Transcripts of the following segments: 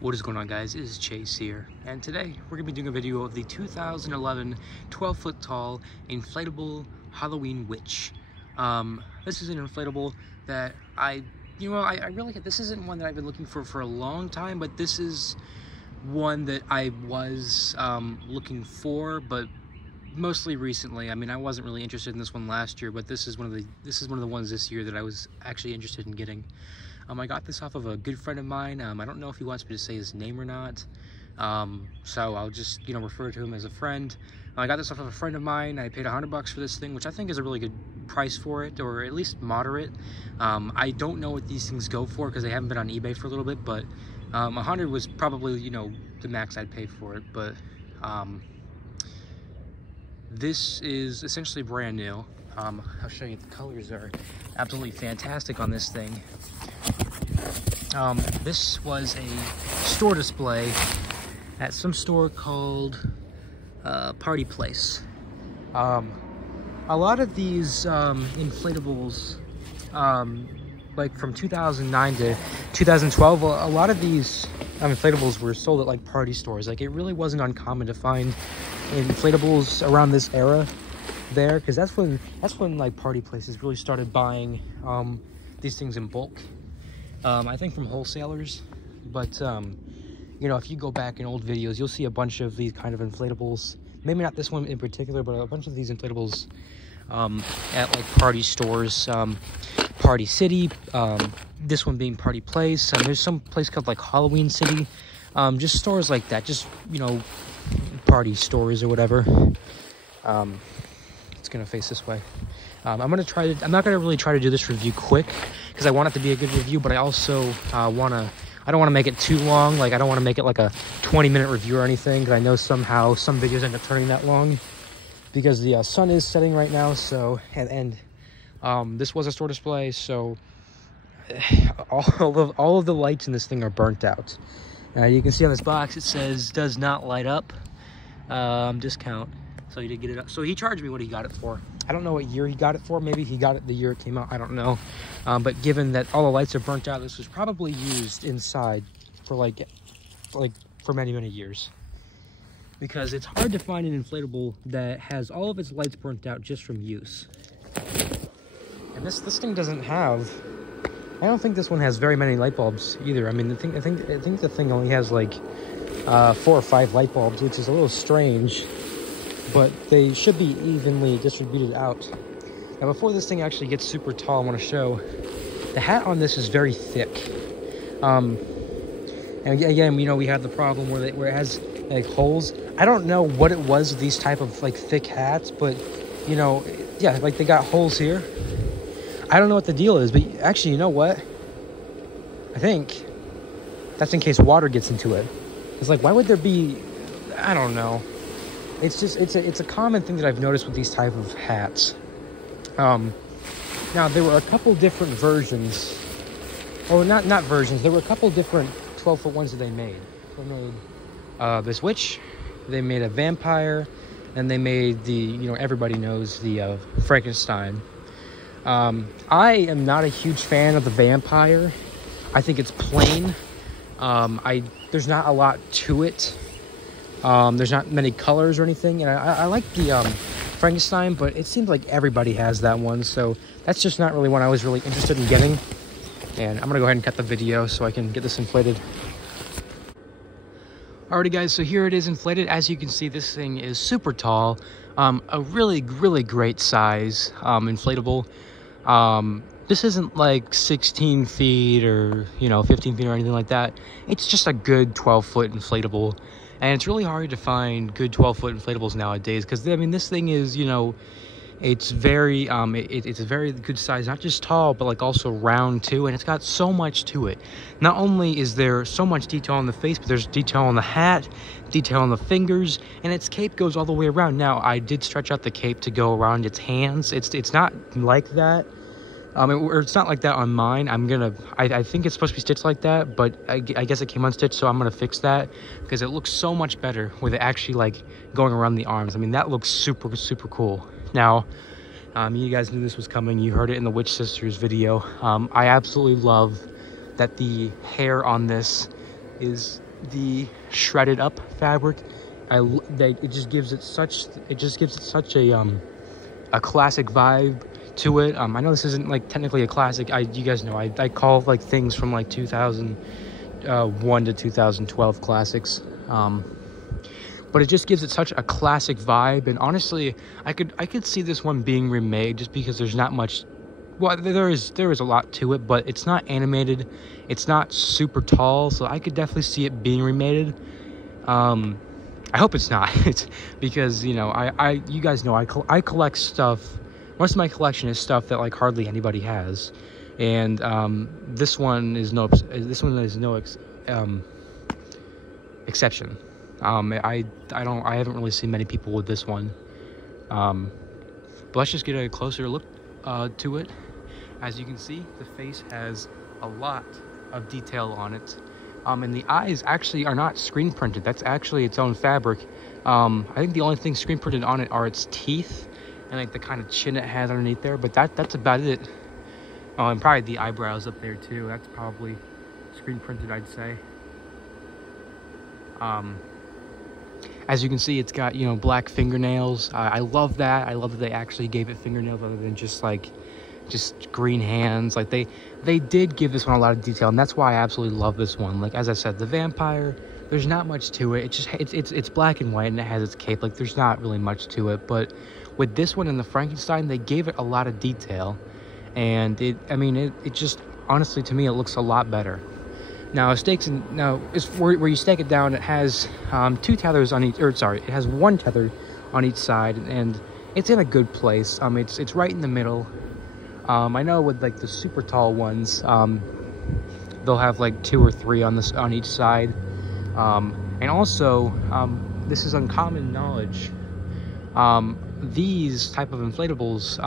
What is going on, guys? It is Chase here, and today we're going to be doing a video of the 2011 12-foot tall inflatable Halloween witch. This is an inflatable that I really, this isn't one that I've been looking for a long time, but this is one that I was looking for, but mostly recently. I mean, I wasn't really interested in this one last year, but this is one of the ones this year that I was actually interested in getting. I got this off of a good friend of mine. I don't know if he wants me to say his name or not, so I'll just refer to him as a friend. I got this off of a friend of mine. I paid $100 for this thing, which I think is a really good price for it, or at least moderate. I don't know what these things go for because they haven't been on eBay for a little bit, but 100 was probably the max I'd pay for it. But this is essentially brand new. I'll show you. The colors are absolutely fantastic on this thing. This was a store display at some store called Party Place. A lot of these inflatables, like from 2009 to 2012, a lot of these inflatables were sold at like party stores. Like, it really wasn't uncommon to find inflatables around this era there, because that's when like party places really started buying these things in bulk. I think from wholesalers, but if you go back in old videos, you'll see a bunch of these kind of inflatables. Maybe not this one in particular, but a bunch of these inflatables at like party stores, Party City, this one being Party Place. There's some place called like Halloween City, just stores like that, just party stores or whatever. It's gonna face this way. I'm not gonna really try to do this review quick because I want it to be a good review, but I also I don't want to make it too long. Like, I don't want to make it like a 20-minute review or anything, because I know somehow some videos end up turning that long because the sun is setting right now. So and this was a store display, so all of the lights in this thing are burnt out. You can see on this box it says does not light up, discount. So he did get it up. So he charged me what he got it for. I don't know what year he got it for. Maybe he got it the year it came out. I don't know. But given that all the lights are burnt out, this was probably used inside for like for many, many years. Because it's hard to find an inflatable that has all of its lights burnt out just from use. And this thing doesn't have. I don't think this one has very many light bulbs either. I mean, I think the thing only has like 4 or 5 light bulbs, which is a little strange. But they should be evenly distributed out. Now, before this thing actually gets super tall, I want to show the hat on this is very thick. And again, we have the problem where it has like holes. I don't know what it was with these type of like thick hats, but yeah, like they got holes here. I don't know what the deal is, but actually, you know what? I think that's in case water gets into it. It's like, why would there be? I don't know. It's just it's a common thing that I've noticed with these type of hats. Now there were a couple different versions, or not versions. There were a couple different 12-foot ones that they made. They made this witch, they made a vampire, and they made the everybody knows the Frankenstein. I am not a huge fan of the vampire. I think it's plain. There's not a lot to it. There's not many colors or anything, and I like the Frankenstein, but it seems like everybody has that one, so that's just not really one I was really interested in getting. And I'm gonna go ahead and cut the video so I can get this inflated. Alrighty, guys, so here it is inflated. As you can see, this thing is super tall, a really great size inflatable. This isn't like 16 feet or 15 feet or anything like that. It's just a good 12-foot inflatable. And it's really hard to find good 12-foot inflatables nowadays because, I mean, this thing is, it's very, it's a very good size, not just tall, but like also round too. And it's got so much to it. Not only is there so much detail on the face, but there's detail on the hat, detail on the fingers, and its cape goes all the way around. Now, I did stretch out the cape to go around its hands. It's not like that. Or it's not like that on mine. I think it's supposed to be stitched like that, but I guess it came unstitched, so I'm gonna fix that because it looks so much better with it actually like going around the arms. I mean, that looks super cool. Now, you guys knew this was coming. You heard it in the Witch Sisters video. I absolutely love that the hair on this is the shredded up fabric. It just gives it such a classic vibe to it. I know this isn't like technically a classic. You guys know I call like things from like 2001 to 2012 classics. But it just gives it such a classic vibe, and honestly, I could see this one being remade just because there's not much. Well, there is a lot to it, but it's not animated. It's not super tall, so I could definitely see it being remade. I hope it's not, because you know you guys know I collect stuff. Most of my collection is stuff that like hardly anybody has, and this one is no exception. I haven't really seen many people with this one. But let's just get a closer look to it. As you can see, the face has a lot of detail on it. And the eyes actually are not screen printed. That's actually its own fabric. I think the only thing screen printed on it are its teeth and like the kind of chin it has underneath there. But that's about it. Oh, and probably the eyebrows up there too. That's probably screen printed, I'd say. As you can see, it's got, you know, black fingernails. I love that. I love that they actually gave it fingernails other than just green hands. Like they did give this one a lot of detail, and that's why I absolutely love this one. Like, as I said, the vampire, there's not much to it. It's black and white, and it has its cape. Like, there's not really much to it. But with this one and the Frankenstein, they gave it a lot of detail, and it just, honestly, to me, it looks a lot better. Now, it's where you stake it down. It has two tethers on each, it has one tether on each side, and it's in a good place. It's right in the middle. I know with like the super tall ones, they'll have like 2 or 3 on each side. And also, this is uncommon knowledge. These type of inflatables,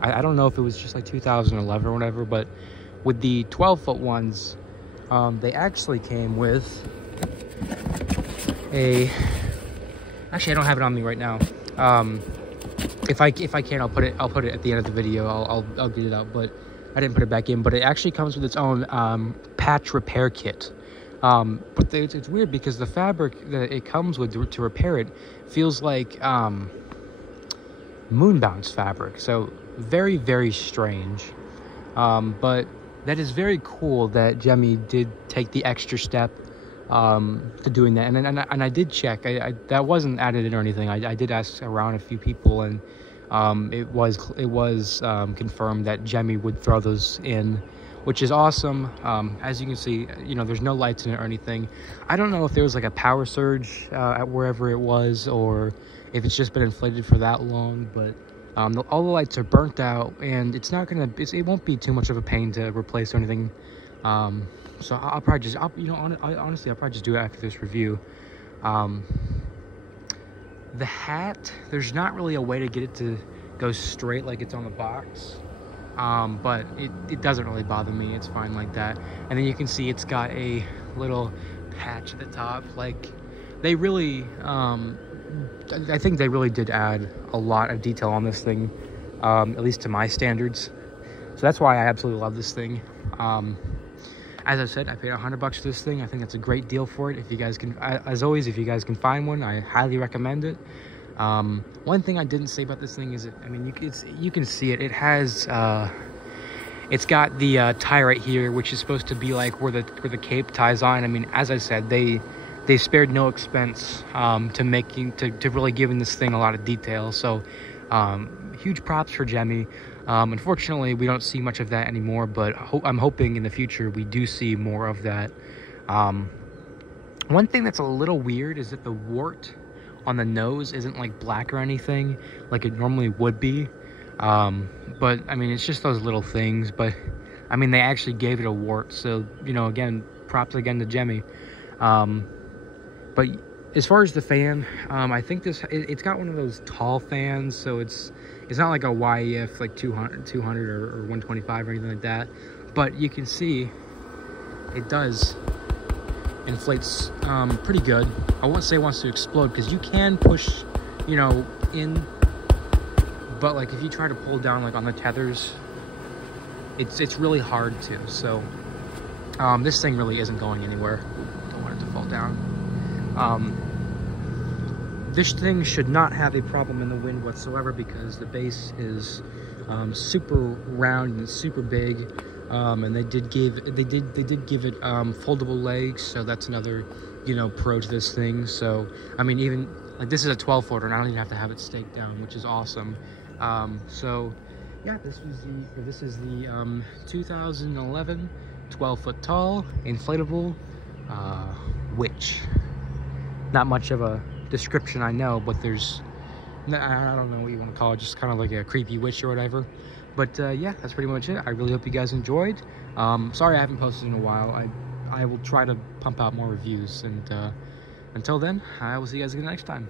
I don't know if it was just like 2011 or whatever, but with the 12-foot ones, they actually came with actually, I don't have it on me right now. If I can, I'll put it at the end of the video. I'll get it out, but I didn't put it back in. But it actually comes with its own patch repair kit. But it's weird because the fabric that it comes with to repair it feels like moonbounce fabric. So very, very strange. But that is very cool that Gemmy did take the extra step to doing that, and I did check. That wasn't added in or anything. I did ask around a few people, and it was confirmed that Gemmy would throw those in, which is awesome. As you can see, you know, there's no lights in it or anything. I don't know if there was like a power surge at wherever it was, or if it's just been inflated for that long, but all the lights are burnt out, and it won't be too much of a pain to replace or anything. So I'll probably just, honestly, I'll probably just do it after this review. The hat, there's not really a way to get it to go straight like it's on the box. But it doesn't really bother me. It's fine like that. And then you can see it's got a little patch at the top. Like, they really, I think they really did add a lot of detail on this thing, at least to my standards. So that's why I absolutely love this thing. As I said, I paid $100 for this thing. I think that's a great deal for it. If you guys can, as always, if you guys can find one, I highly recommend it. One thing I didn't say about this thing is, you can see it. It has, it's got the tie right here, which is supposed to be like where the cape ties on. I mean, as I said, they spared no expense to really giving this thing a lot of detail. So huge props for Gemmy. Unfortunately, we don't see much of that anymore, but I'm hoping in the future we do see more of that. One thing that's a little weird is that the wart on the nose isn't like black or anything like it normally would be. But I mean, it's just those little things. But I mean, they actually gave it a wart, so you know, again, props again to Gemmy. But as far as the fan, I think it's got one of those tall fans, so it's not like a YEF like 200 or 125 or anything like that. But you can see it does inflates pretty good. I won't say it wants to explode because you can push, you know, in, but like if you try to pull down like on the tethers, it's really hard to. So this thing really isn't going anywhere. Don't want it to fall down. This thing should not have a problem in the wind whatsoever because the base is super round and super big, and they did give it foldable legs, so that's another, you know, pro to this thing. So I mean, even like this is a 12-footer, and I don't even have to have it staked down, which is awesome. So yeah, this is the 2011 12-foot tall inflatable witch. Not much of a description, I know, but there's, I don't know what you want to call it, just kind of like a creepy witch or whatever. But yeah, that's pretty much it. I really hope you guys enjoyed. Sorry I haven't posted in a while. I will try to pump out more reviews, and until then, I will see you guys again next time.